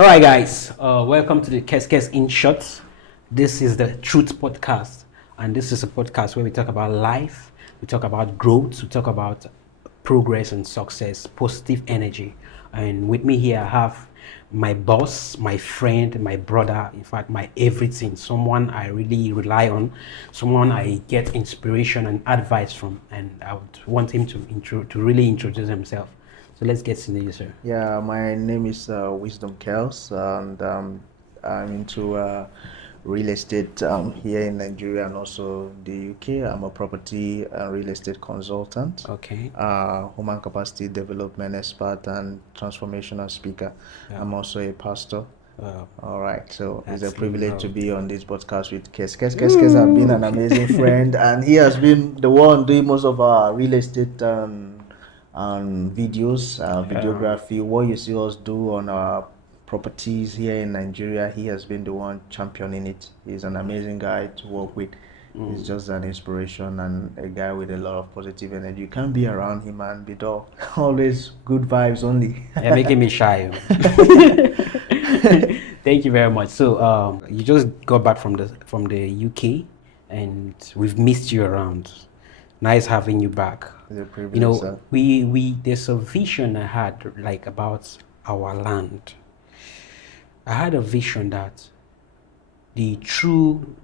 All right, guys. Welcome to the kezkez in short. This is the Truth Podcast, and this is a podcast where we talk about life, we talk about growth, we talk about progress and success, positive energy. And with me here, I have my boss, my friend, my brother, in fact, my everything. Someone I really rely on, someone I get inspiration and advice from, and I would want him to really introduce himself. So let's get to know you, sir. Yeah, my name is Wisdom Kels, and I'm into real estate here in Nigeria and also the UK. I'm a property and real estate consultant, Okay. human capacity development expert, and transformational speaker. Yeah. I'm also a pastor. All right, so it's a That's privilege to love. be on this podcast with kezkez. Kezkez has been an amazing friend, and he has been the one doing most of our real estate videos, videography. What you see us do on our properties here in Nigeria, he has been the one championing it. He's an amazing guy to work with. He's just an inspiration and a guy with a lot of positive energy. You can't be around him and be dull. Always good vibes only. You're making me shy. Thank you very much. So, you just got back from the UK, and we've missed you around. Nice having you back. It's a privilege, You know, sir. we there's a vision I had like about our land. I had a vision that the true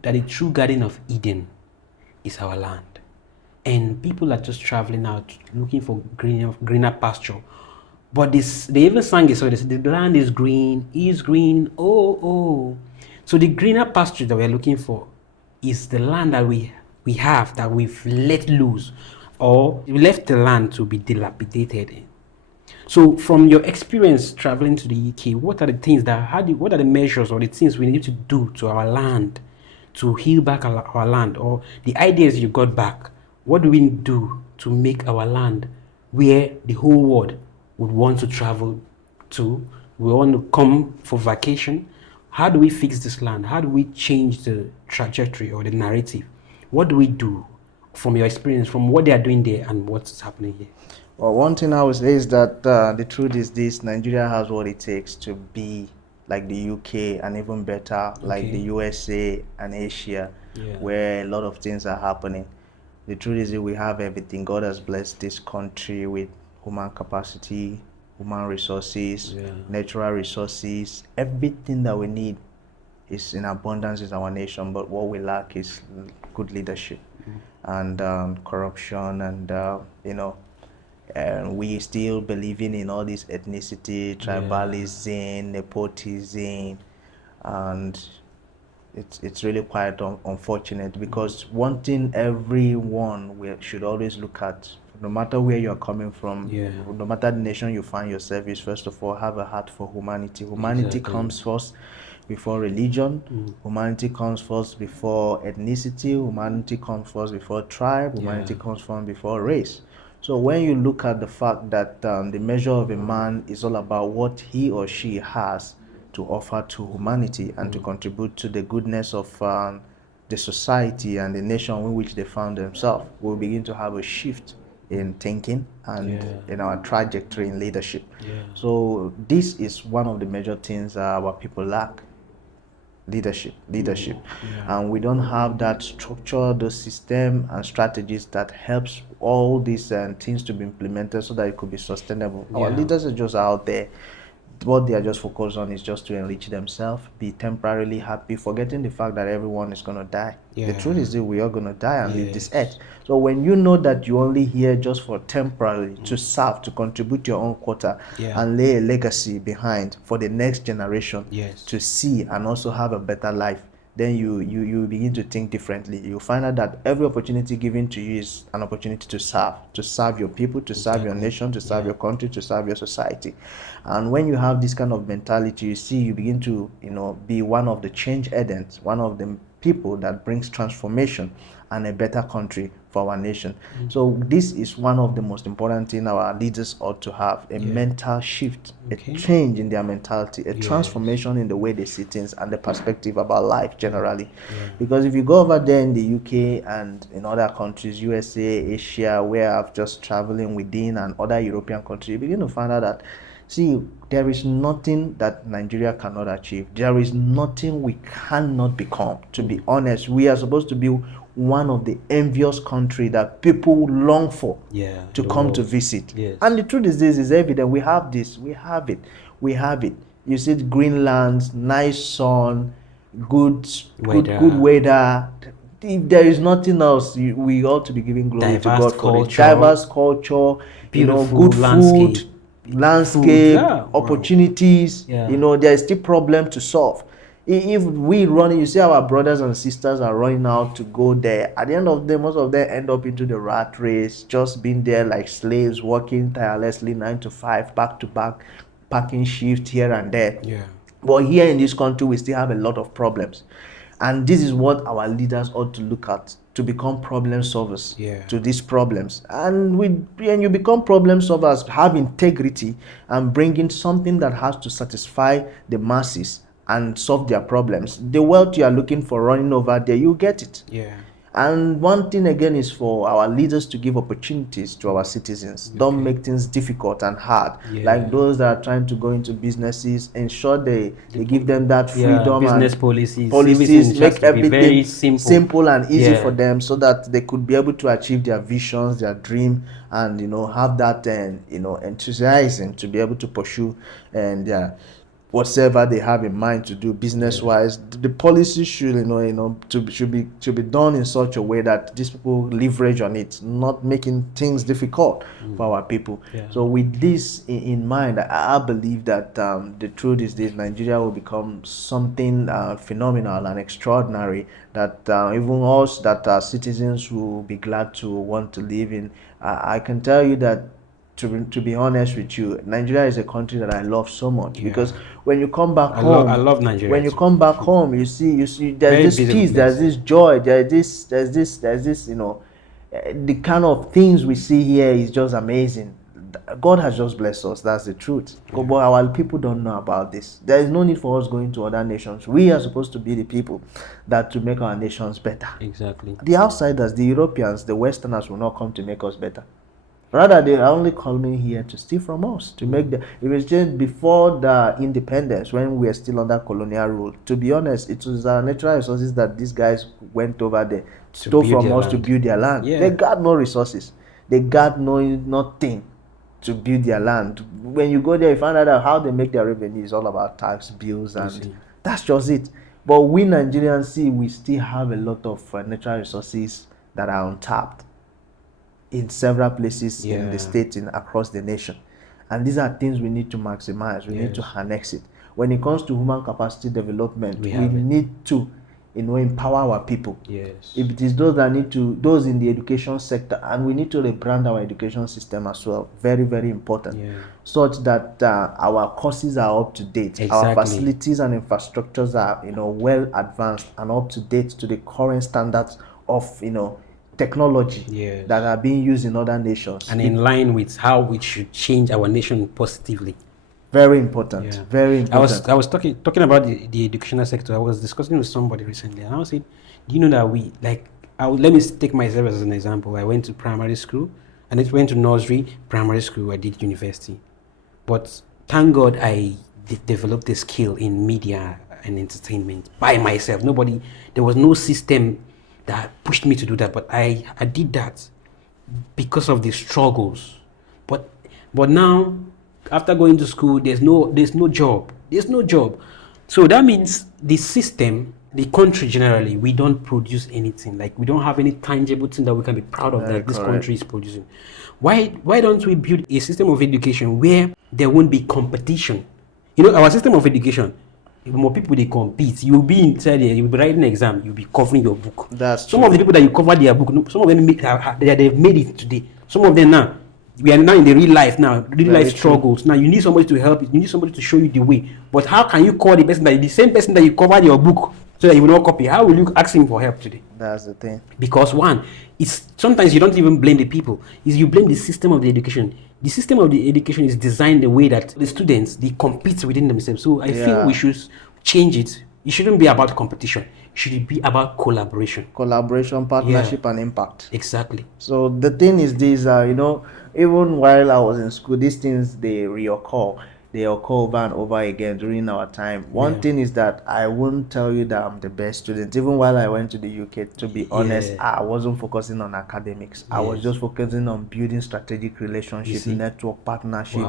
Garden of Eden is our land, and people are just traveling out looking for greener pasture. But they even sang a song. They said the land is green, oh. So the greener pasture that we're looking for is the land that we have that we've let loose, or we left the land to be dilapidated. So, from your experience traveling to the UK, what are the things what are the measures or the things we need to do to our land to heal back our land, or the ideas you got back? What do we do to make our land where the whole world would want to travel to? We want to come for vacation. How do we fix this land? How do we change the trajectory or the narrative? What do we do from your experience, from what they are doing there and what's happening here? Well, one thing I would say is that the truth is this: Nigeria has what it takes to be like the UK and even better, like the USA and Asia, where a lot of things are happening. The truth is that we have everything. God has blessed this country with human capacity, human resources, natural resources. Everything that we need is in abundance in our nation, but what we lack is good leadership and corruption and and we still believing in all this ethnicity, tribalism, nepotism, and it's really quite unfortunate, because one thing everyone should always look at, no matter where you're coming from, no matter the nation you find yourself, is first of all have a heart for humanity. Humanity comes first before religion. Humanity comes first before ethnicity. Humanity comes first before tribe. Humanity comes first before race. So when you look at the fact that the measure of a man is all about what he or she has to offer to humanity and to contribute to the goodness of the society and the nation in which they found themselves, we'll begin to have a shift in thinking and in our trajectory in leadership. So this is one of the major things our people lack. Leadership. And we don't have that structure, the system and strategies that helps all these things to be implemented so that it could be sustainable. Our leaders are just out there. What they are just focused on is just to enrich themselves, be temporarily happy, forgetting the fact that everyone is going to die. The truth is that we are going to die and leave this earth. So when you know that you're only here just for temporarily to serve, to contribute your own quota and lay a legacy behind for the next generation to see and also have a better life, then you begin to think differently. You find out that every opportunity given to you is an opportunity to serve your people, to serve your nation, to serve your country, to serve your society. And when you have this kind of mentality, you see, you begin to be one of the change agents, one of the people that brings transformation and a better country for our nation. So this is one of the most important things our leaders ought to have: a mental shift, a change in their mentality, a transformation in the way they see things and the perspective about life generally. Because if you go over there in the UK and in other countries, USA, Asia, where I've just traveling within, and other European countries, you begin to find out that See, there is nothing that Nigeria cannot achieve. There is nothing we cannot become. To be honest, we are supposed to be one of the envious country that people long for to come to visit. Yes. And the truth is, this is evident. We have this. We have it. We have it. You see, green lands, nice sun, good weather. If there is nothing else, we ought to be giving glory to God for it. Diverse culture, beautiful good food, landscape, opportunities. Yeah. There is still problem to solve. If we run, you see our brothers and sisters are running out to go there. At the end of the day, most of them end up into the rat race, just being there like slaves, working tirelessly 9 to 5, back to back, packing shift here and there. Yeah. But here in this country, we still have a lot of problems. And this is what our leaders ought to look at, to become problem solvers to these problems. And when you become problem solvers, have integrity and bring in something that has to satisfy the masses and solve their problems. The wealth you are looking for running over there, you get it. Yeah. And one thing again is for our leaders to give opportunities to our citizens. Okay. Don't make things difficult and hard. Yeah. Like those that are trying to go into businesses, ensure they give them that freedom. Business and policies make everything very simple and easy for them, so that they could be able to achieve their visions, their dream, and have that enthusiasm to be able to pursue and whatever they have in mind to do business-wise. The policy should, should be done in such a way that these people leverage on it, not making things difficult for our people. Yeah. So with this in mind, I believe that the truth is this: Nigeria will become something phenomenal and extraordinary that even us that are citizens will be glad to want to live in. I can tell you that, to be honest with you, Nigeria is a country that I love so much, because when you come back home, I love Nigeria. When you come back home, you see there's this peace, there's this joy, there's this the kind of things we see here is just amazing. God has just blessed us. That's the truth. Yeah. But our people don't know about this. There is no need for us going to other nations. We are supposed to be the people that to make our nations better. Exactly. The outsiders, the Europeans, the Westerners will not come to make us better. Rather, they are only coming here to steal from us, to make it was just before the independence, when we are still under colonial rule. To be honest, it was our natural resources that these guys went over there, stole from us to build their land. Yeah. They got no resources. They got nothing to build their land. When you go there, you find out how they make their revenue is all about tax bills, and that's just it. But we Nigerians, we still have a lot of natural resources that are untapped in several places in the state and across the nation. And these are things we need to maximize. We need to harness it. When it comes to human capacity development, we need to empower our people. Yes. If it is those in the education sector, and we need to rebrand our education system as well. Very, very important. Yeah. Such that our courses are up to date. Exactly. Our facilities and infrastructures are well advanced and up to date to the current standards of technology that are being used in other nations, and in line with how we should change our nation positively. Very important. Yeah. Very important. I was talking about the educational sector. I was discussing with somebody recently, and I was saying, do you know that let me take myself as an example. I went to primary school, and I went to nursery, primary school. I did university, but thank God I developed a skill in media and entertainment by myself. There was no system that pushed me to do that, but I did that because of the struggles. But now, after going to school, there's no job. So that means the system, the country generally, we don't produce anything. Like, we don't have any tangible thing that we can be proud of that this country is producing. Why don't we build a system of education where there won't be competition? Our system of education, more people they compete. You'll be inside there, you'll be writing an exam, you'll be covering your book. That's some true. Of the people that you cover their book, some of them they've made it today. Some of them now, we are now in the real life now, life struggles. Now you need somebody to help you, you need somebody to show you the way. But how can you call the same person that you covered your book so that you will not copy? How will you ask him for help today? That's the thing. Because it's sometimes you don't even blame the people, you blame the system of the education. The system of the education is designed the way that the students, they compete within themselves. So I think we should change it. It shouldn't be about competition. It should be about collaboration. Collaboration, partnership, and impact. Exactly. So the thing is this, even while I was in school, these things, they reoccur. they occur over and over again during our time. One thing is that I won't tell you that I'm the best student. Even while I went to the UK, to be honest, I wasn't focusing on academics. I was just focusing on building strategic relationship, network partnership,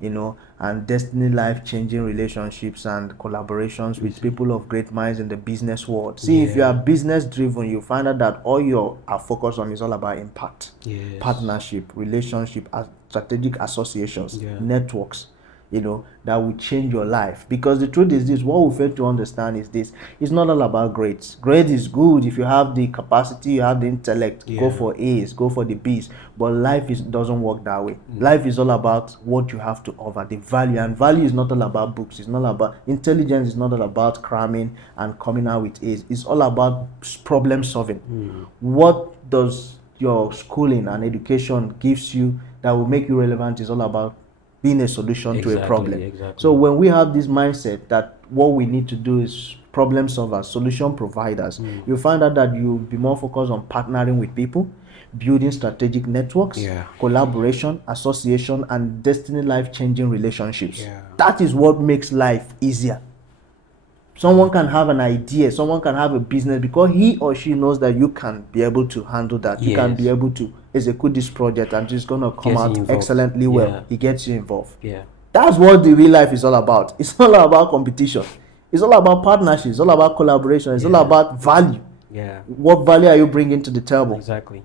you know, and destiny life-changing relationships and collaborations with people of great minds in the business world. See, if you are business-driven, you find out that all you are focused on is all about impact, partnership, relationship, strategic associations, networks, you know, that will change your life. Because the truth is this, what we fail to understand is this: it's not all about grades. Grade is good if you have the capacity, you have the intellect, go for A's, go for the B's. But life doesn't work that way. Life is all about what you have to offer, the value. And value is not all about books. It's not about intelligence. It's not all about cramming and coming out with A's. It's all about problem solving. What does your schooling and education gives you that will make you relevant is all about being a solution to a problem. So when we have this mindset that what we need to do is problem solvers, solution providers, you find out that you'll be more focused on partnering with people, building strategic networks, collaboration, association, and destiny life-changing relationships. That is what makes life easier. Someone can have an idea, someone can have a business because he or she knows that you can be able to handle that. You can be able to execute this project and it's going to come out excellently well. It gets you involved. That's what the real life is all about. It's not all about competition. It's all about partnerships. It's all about collaboration. It's all about value. What value are you bringing to the table? Exactly.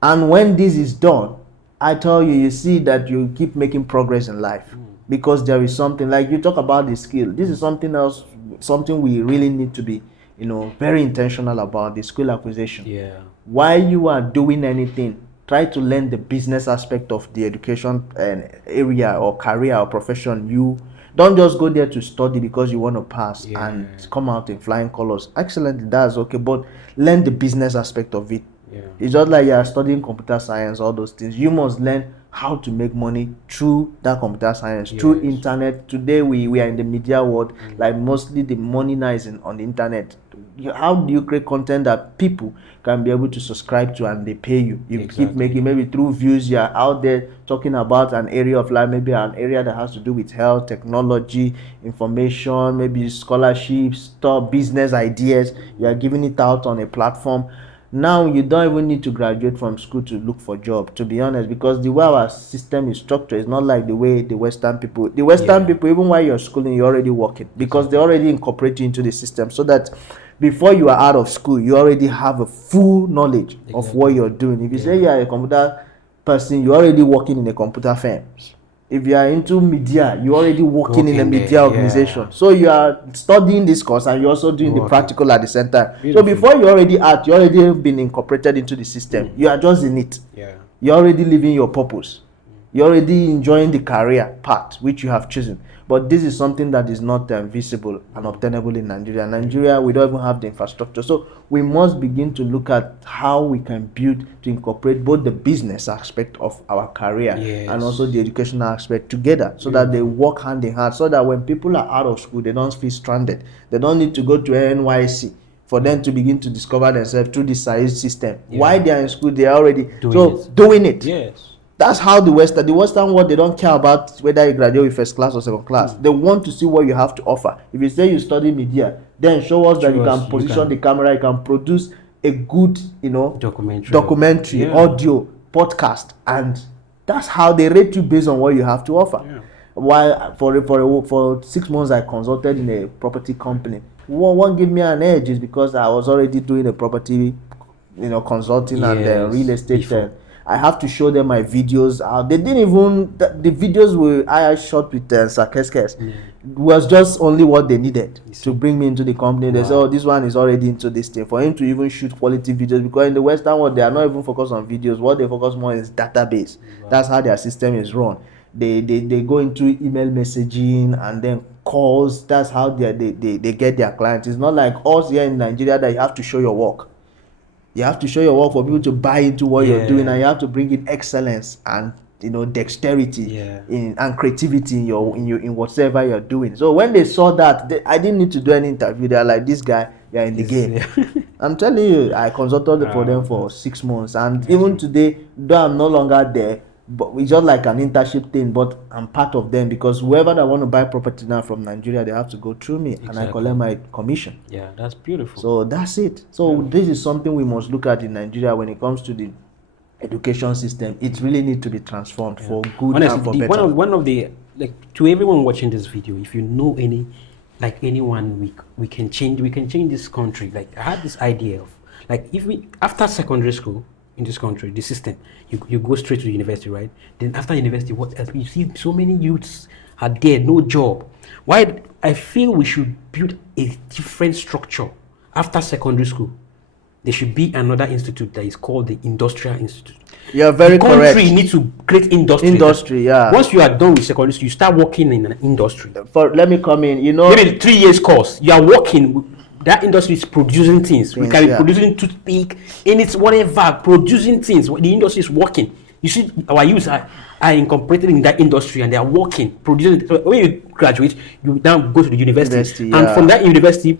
And when this is done, I tell you, you see that you keep making progress in life because there is something, like you talk about the skill. This is something else, something we really need to be, you know, very intentional about, the skill acquisition. While you are doing anything, try to learn the business aspect of the education area or career or profession. You don't just go there to study because you want to pass and come out in flying colors. Excellent, that's okay, but learn the business aspect of it. It's just like you are studying computer science, all those things. You must learn how to make money through that computer science, through internet. Today we are in the media world, like mostly the money now is on the internet. How do you create content that people can be able to subscribe to and they pay you? You keep making, maybe through views, you are out there talking about an area of life, maybe an area that has to do with health, technology, information, maybe scholarships, stuff, business ideas. You are giving it out on a platform. Now you don't even need to graduate from school to look for a job, to be honest, because the way our system is structured is not like the way the Western people. The Western people, even while you're schooling, you're already working because they already incorporate you into the system so that before you are out of school, you already have a full knowledge of what you're doing. If you say you are a computer person, you're already working in a computer firm. If you are into media, you're already working in a media organization. So you are studying this course and you're also doing the practical at the same time. So before you already been incorporated into the system. You are just in it. You're already living your purpose. You're already enjoying the career path which you have chosen. But this is something that is not visible and obtainable in Nigeria. Nigeria, we don't even have the infrastructure. So we must begin to look at how we can build to incorporate both the business aspect of our career and also the educational aspect together so that they work hand in hand, so that when people are out of school, they don't feel stranded. They don't need to go to NYC for them to begin to discover themselves through the science system. While they are in school, they are already doing it. That's how the Western world, they don't care about whether you graduate with first class or second class. They want to see what you have to offer. If you say you study media, then show us that you can position the camera, you can produce a good, you know, documentary, audio, podcast, and that's how they rate you based on what you have to offer. While for 6 months I consulted in a property company. What gave me an edge is because I was already doing a property, you know, consulting and real estate. I have to show them my videos. They didn't even, the videos I shot with kezkez was just only what they needed to bring me into the company. They said, oh, this one is already into this thing. For him to even shoot quality videos, because in the Western world, they are not even focused on videos. What they focus more is database. That's how their system is run. They go into email messaging and then calls. That's how they get their clients. It's not like us here in Nigeria that you have to show your work. You have to show your work for people to buy into what you're doing, and you have to bring in excellence and, you know, dexterity and creativity in whatever you're doing. So when they saw that, I didn't need to do any interview. They're like, this guy, you're in the game. I'm telling you, I consulted for them for 6 months, and even today, though I'm no longer there, but it's just like an internship thing, but I'm part of them because whoever that want to buy property now from Nigeria, they have to go through me, and I collect my commission. Yeah, that's beautiful. So that's it. So this is something we must look at in Nigeria when it comes to the education system. It really needs to be transformed for good. Honestly, and for better. One of the, like, to everyone watching this video, if you know anyone we can change this country. Like, I had this idea of, like, if we, after secondary school in this country, the system, you go straight to the university, right? Then after university, what else? You see so many youths are there, no job. Why? I feel we should build a different structure after secondary school. There should be another institute that is called the Industrial Institute. You are very correct. The country needs to create industry. Industry, yeah. Once you are done with secondary school, you start working in an industry. Let me come in. You know, maybe 3 years course. You are working. That industry is producing things. We can be producing toothpick, and it's whatever, producing things. The industry is working. You see, our youth are incorporated in that industry, and they are working, producing. So when you graduate, you now go to the university, and from that university,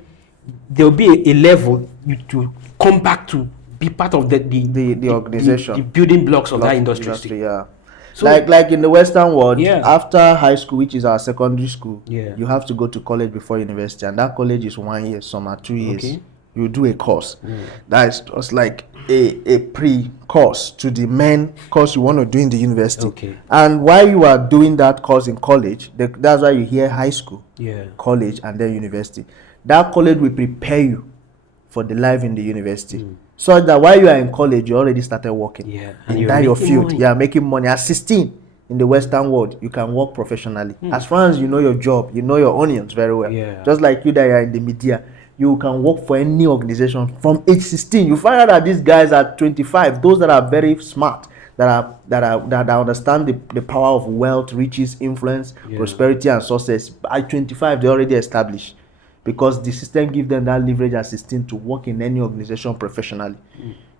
there will be a level you to come back to be part of the organization, the building blocks of that industry. Yeah. So, like in the Western world, yeah, after high school, which is our secondary school, yeah, you have to go to college before university, and that college is 1 year, some are 2 years. Okay. You do a course. That is just like a pre-course to the main course you want to do in the university. Okay. And while you are doing that course in college, that's why you hear high school, college, and then university. That college will prepare you for the life in the university. So that while you are in college, you already started working. Yeah. In that your field. Money. Yeah, making money. At 16 in the Western world, you can work professionally. As far as you know your job, you know your onions very well. Yeah. Just like you that are in the media, you can work for any organization from age 16. You find out that these guys are 25, those that are very smart, that understand the power of wealth, riches, influence, prosperity, and success. At 25, they already established. Because the system gives them that leverage at 16 to work in any organization professionally.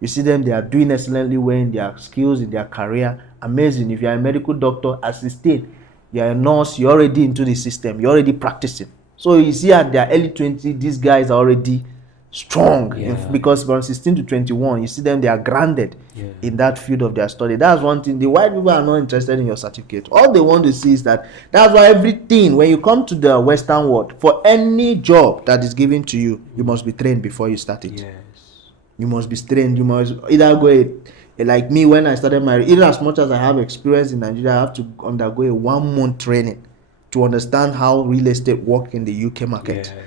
You see them, they are doing excellently well in their skills, in their career. Amazing. If you are a medical doctor at 16, you are a nurse, you're already into the system, you're already practicing. So you see at their early 20s, these guys are already strong. Because from 16 to 21, you see them, they are grounded in that field of their study. That's one thing. The white people are not interested in your certificate. All they want to see is that. That's why everything, when you come to the Western world, for any job that is given to you, you must be trained before you start it. Yes. You must be trained. You must either go like me when I started my, even as much as I have experience in Nigeria, I have to undergo a 1 month training to understand how real estate work in the UK market. Yes.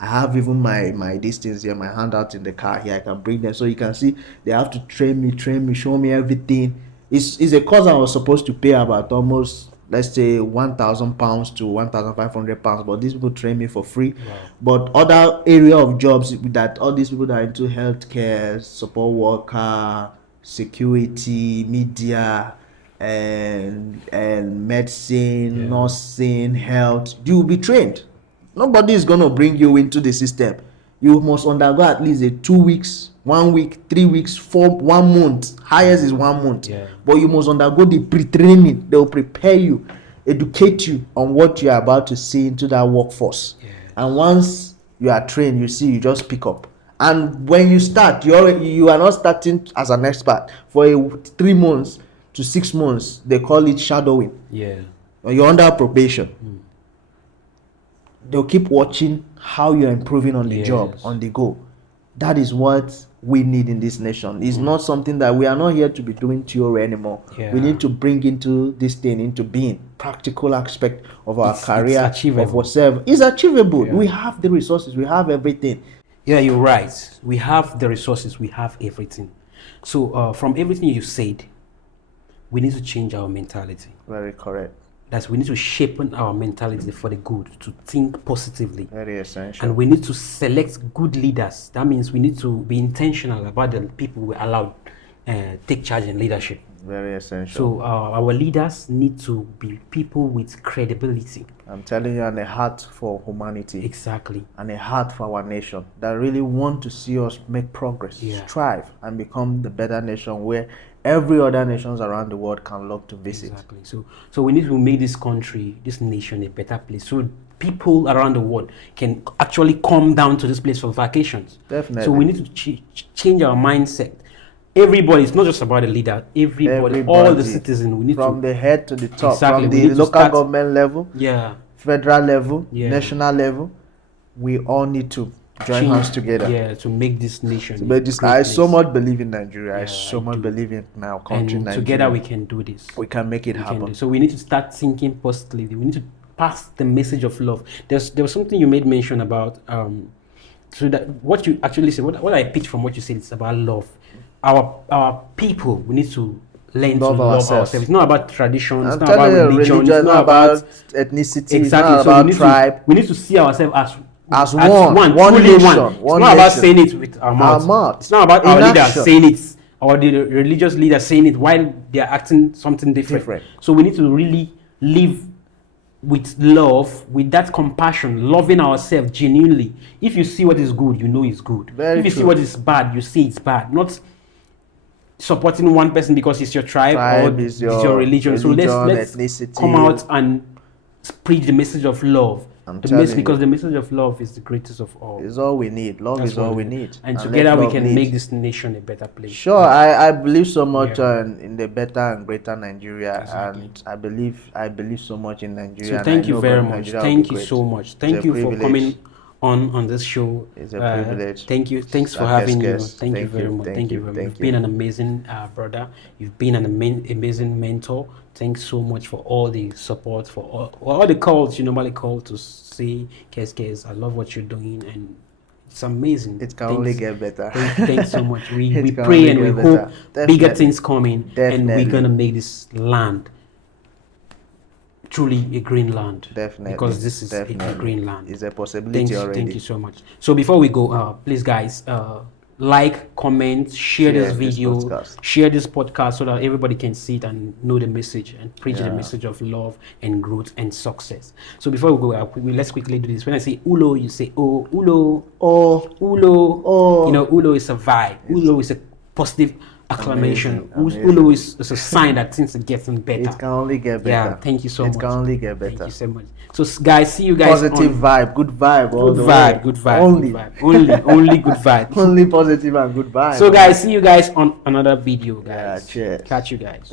I have even my distance here, my handout in the car here. I can bring them so you can see. They have to train me, show me everything. It's a course I was supposed to pay about almost, let's say, £1,000 to £1,500, but these people train me for free. Wow. But other area of jobs that all these people that are into healthcare, support worker, security, media, and medicine, nursing, health, you will be trained. Nobody is going to bring you into the system. You must undergo at least a 2 weeks, 1 week, 3 weeks, 1 month. Highest is 1 month. Yeah. But you must undergo the pre-training. They will prepare you, educate you on what you are about to see into that workforce. Yeah. And once you are trained, you just pick up. And when you start, you are not starting as an expert. For 3 months to 6 months, they call it shadowing. Yeah. You're under probation. They'll keep watching how you're improving on the job, on the go. That is what we need in this nation. It's not something that we are not here to be doing theory anymore. We need to bring into this thing into being practical aspect of our career, of whatever. It's achievable. We have the resources. We have everything. Yeah, you're right. We have the resources. We have everything. So from everything you said, we need to change our mentality. Very correct. That we need to shape our mentality for the good, to think positively. Very essential. And we need to select good leaders. That means we need to be intentional about the people we allow take charge in leadership. Very essential. So our leaders need to be people with credibility. I'm telling you, and a heart for humanity. Exactly. And a heart for our nation that really want to see us make progress, strive, and become the better nation where every other nations around the world can love to visit. Exactly. So we need to make this country, this nation, a better place. So people around the world can actually come down to this place for vacations. Definitely. So we need to change our mindset. everybody. It's not just about the leader. Everybody, all the citizens. We need from to the head to the top, Exactly, from we the need to local start- government level, yeah federal level, Yeah. national level. We all need to join hands together. Yeah, to make this nation. But a this, great I so place. much believe in Nigeria. I Yeah, so I much do. believe in our country, And Nigeria. together we can do this. We can make it We can happen. do. So we need to start thinking positively. We need to pass the message of love. There was something you made mention about. So that what you actually said, what I picked from what you said, it's about love. Our people, we need to learn Love to love ourselves. ourselves. It's not about tradition. I'm It's not telling about you, religion. religion, It's not about ethnicity. exactly. It's not So we about need tribe. we need to see ourselves As one, one truly nation, one. It's one not about nation. saying it with our mouth. mouth. It's not about In our leaders action. saying it or the religious leaders saying it while they are acting something different. So we need to really live with love, with that compassion, loving ourselves genuinely. If you see what is good, you know it's good. Very if you see true. what is bad, you say it's bad. Not supporting one person because it's your tribe or Is it's your religion. So let's ethnicity. come out and preach the message of love. telling Because you. the message of love is the greatest of all. It's all we need. Love That's is all what we need. And let together we love can lead. make this nation a better place. Sure, I believe so much Yeah. in the better and greater Nigeria, Exactly. and I believe so much in Nigeria. So and thank I you know very God, much. Nigeria will Thank be you great. so much. It's Thank a you for privilege. coming on this show. It's a privilege. Thank you. Thanks for It's a having you. kezkez. Thank you very much. Thank you very much. You've been an amazing brother. You've been an amazing mentor. Thanks so much for all the support, for all the calls you normally call to say kezkez. I love what you're doing, and it's amazing. It can only get better. Thanks so much. We It can pray only and we get hope better. bigger Definitely. things coming, and Definitely. we're gonna make this land truly a green land. Definitely. Because this is a Definitely. green land. It's a possibility already. Thank you so much. So before we go, please guys, like, comment, share this video, share this podcast so that everybody can see it and know the message and preach the message of love and growth and success. So before we go, let's quickly do this. When I say ulo, you say oh, ulo, oh, ulo, oh. You know, ulo is a vibe. Ulo is a positive acclamation. Amazing. Ulo is a sign that things are getting better. It can only get better. Yeah, thank you so much. It can only get better. Thank you so much. So guys, see you guys. Positive vibe, good vibe, all the way. Good vibe. Only, good vibe. only good vibe. only positive and good vibe. So guys, see you guys on another video, guys. Yeah, cheers. Catch you guys.